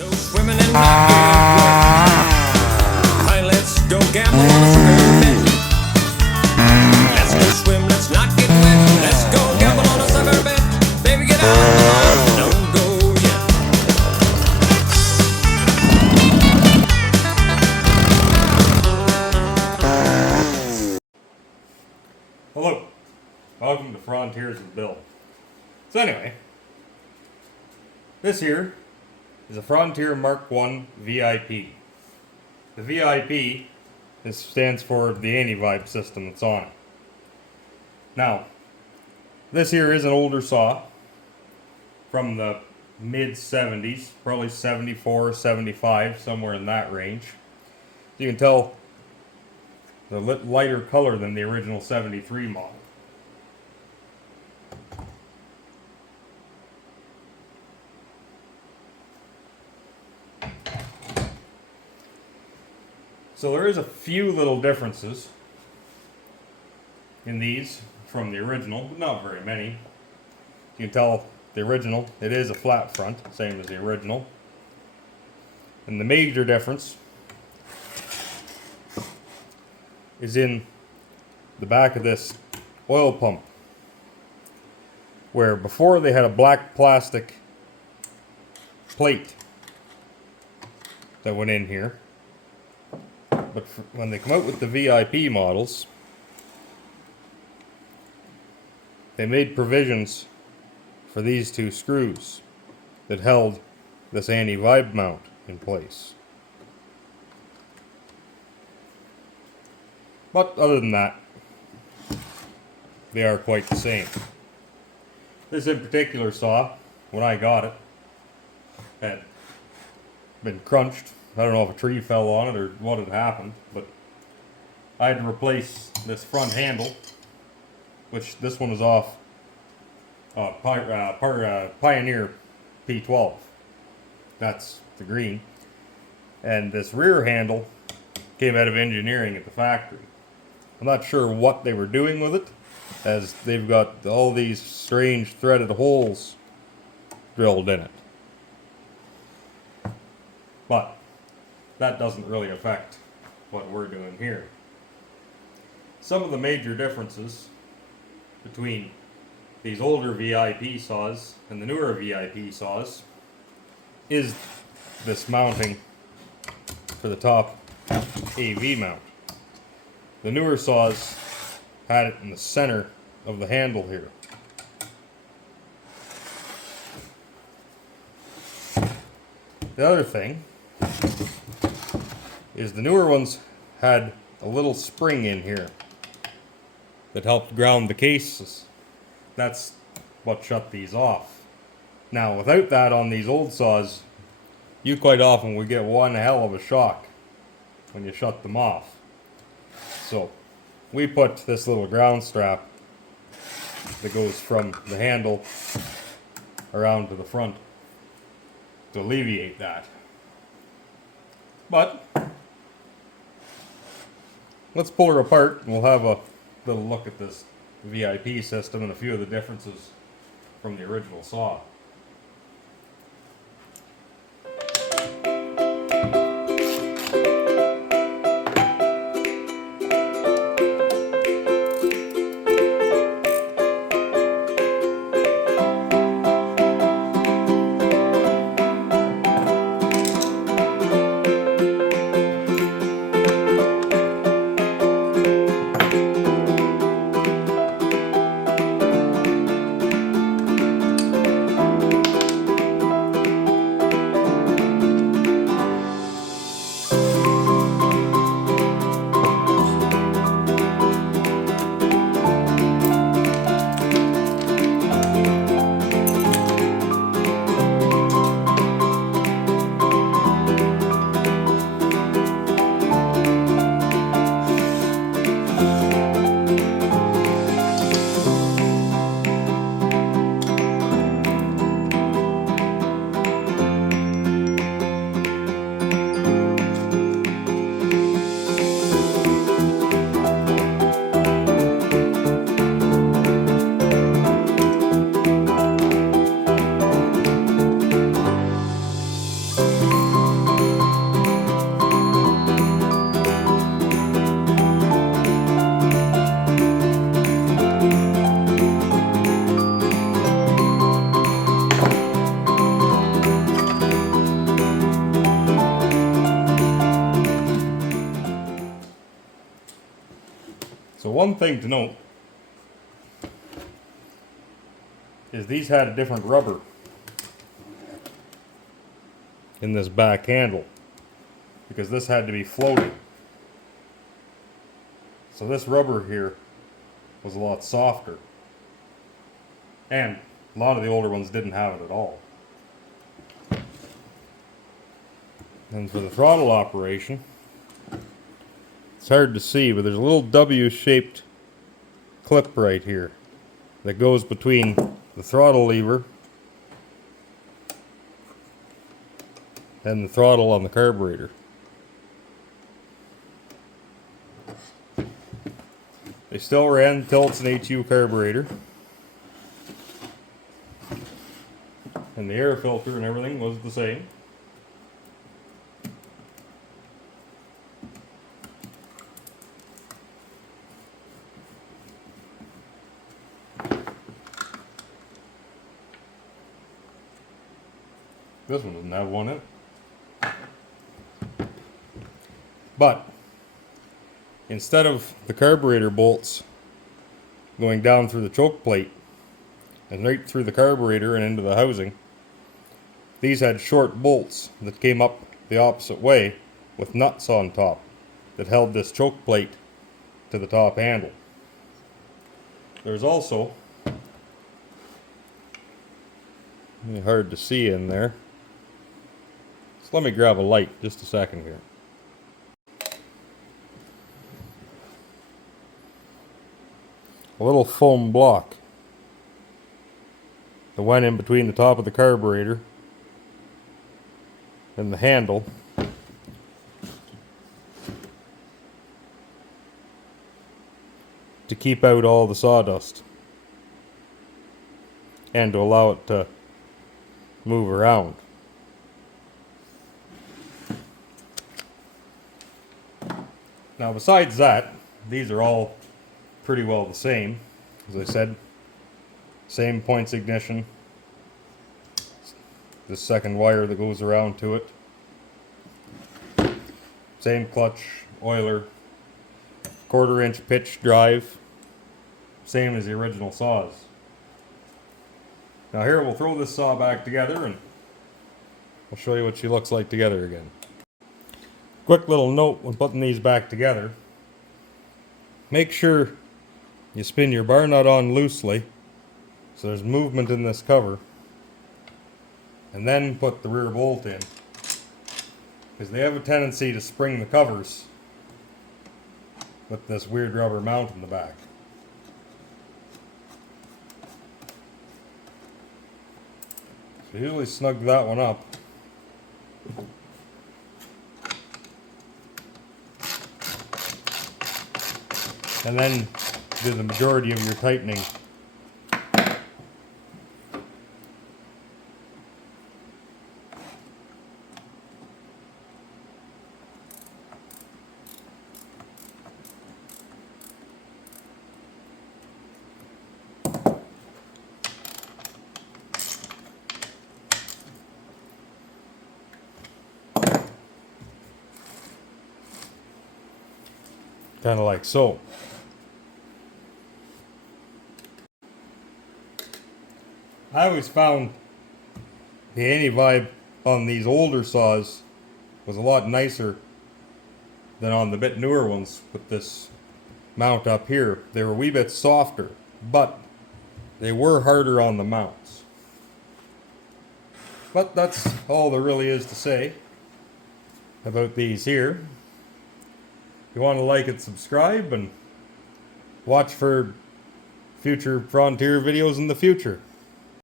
Go swimming and not get wet. Hi, let's go gamble on a sugar bet. Let's go swim, let's not get wet. Let's go gamble on a sugar bet. Baby, get out, don't go yet. Hello, welcome to Frontiers with Bill. So anyway, this here is a Frontier Mark I VIP. The VIP stands for the anti-vibe system that's on it. Now, this here is an older saw from the mid-70s, probably 74, 75, somewhere in that range. You can tell the lighter color than the original 73 model. So there is a few little differences in these from the original, but not very many. You can tell the original, it is a flat front, same as the original. And the major difference is in the back of this oil pump, where before they had a black plastic plate that went in here, but when they come out with the VIP models, they made provisions for these two screws that held this anti-vibe mount in place. But other than that, they are quite the same. This in particular saw, when I got it, had been crunched. I don't know if a tree fell on it or what had happened, but I had to replace this front handle, which this one is off Pioneer P12. That's the green. And this rear handle came out of engineering at the factory. I'm not sure what they were doing with it, as they've got all these strange threaded holes drilled in it. But that doesn't really affect what we're doing here. Some of the major differences between these older VIP saws and the newer VIP saws is this mounting for the top AV mount. The newer saws had it in the center of the handle here. The other thing is the newer ones had a little spring in here that helped ground the cases. That's what shut these off. Now, without that on these old saws, you quite often would get one hell of a shock when you shut them off. So we put this little ground strap that goes from the handle around to the front to alleviate that. But let's pull her apart and we'll have a little look at this VIP system and a few of the differences from the original saw. So one thing to note is these had a different rubber in this back handle because this had to be floating. So this rubber here was a lot softer. And a lot of the older ones didn't have it at all. And for the throttle operation, it's hard to see, but there's a little W-shaped clip right here that goes between the throttle lever and the throttle on the carburetor. They still ran tilts and HU carburetor. And the air filter and everything was the same. This one doesn't have one in it. But instead of the carburetor bolts going down through the choke plate and right through the carburetor and into the housing, these had short bolts that came up the opposite way with nuts on top that held this choke plate to the top handle. There's also, hard to see in there, so let me grab a light just a second here. A little foam block that went in between the top of the carburetor and the handle to keep out all the sawdust and to allow it to move around. Now besides that, these are all pretty well the same. As I said, same points ignition, the second wire that goes around to it, same clutch, oiler, 1/4 inch pitch drive, same as the original saws. Now here we'll throw this saw back together and I'll show you what she looks like together again. Quick little note when putting these back together, make sure you spin your bar nut on loosely so there's movement in this cover, and then put the rear bolt in, because they have a tendency to spring the covers with this weird rubber mount in the back. So usually snug that one up. And then do the majority of your tightening. Kind of like so. I always found the anti-vibe on these older saws was a lot nicer than on the bit newer ones with this mount up here. They were a wee bit softer, but they were harder on the mounts. But that's all there really is to say about these here. If you want to like it, subscribe, and watch for future Frontier videos in the future.